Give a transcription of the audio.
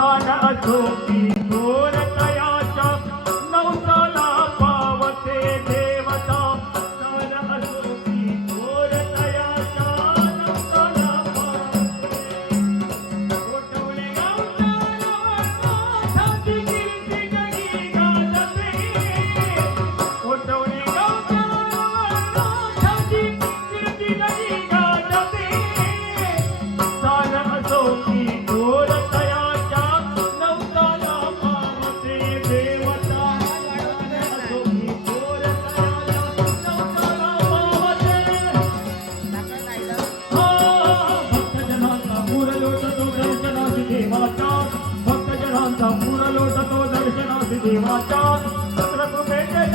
San असोकी थोर तयाच्या नवसाला पावते देवता सान असोकी थोर तयाच्या नवसाला पावते कोटवणे गावच्या नावाची कीर्ती जगी गाजते कोटवणे गावच्या नावाची कीर्ती जगी गाजते सान असोकी थोर तयाच्या नवसाला पावते देवता असोकी थोर तयाच्या नवसाला पावते भक्तजनांचा पूर लोटतो दर्शनासी देवाच्या भक्तजनांचा पूर लोटतो दर्शनासी देवाच्या पत्रकृपेचे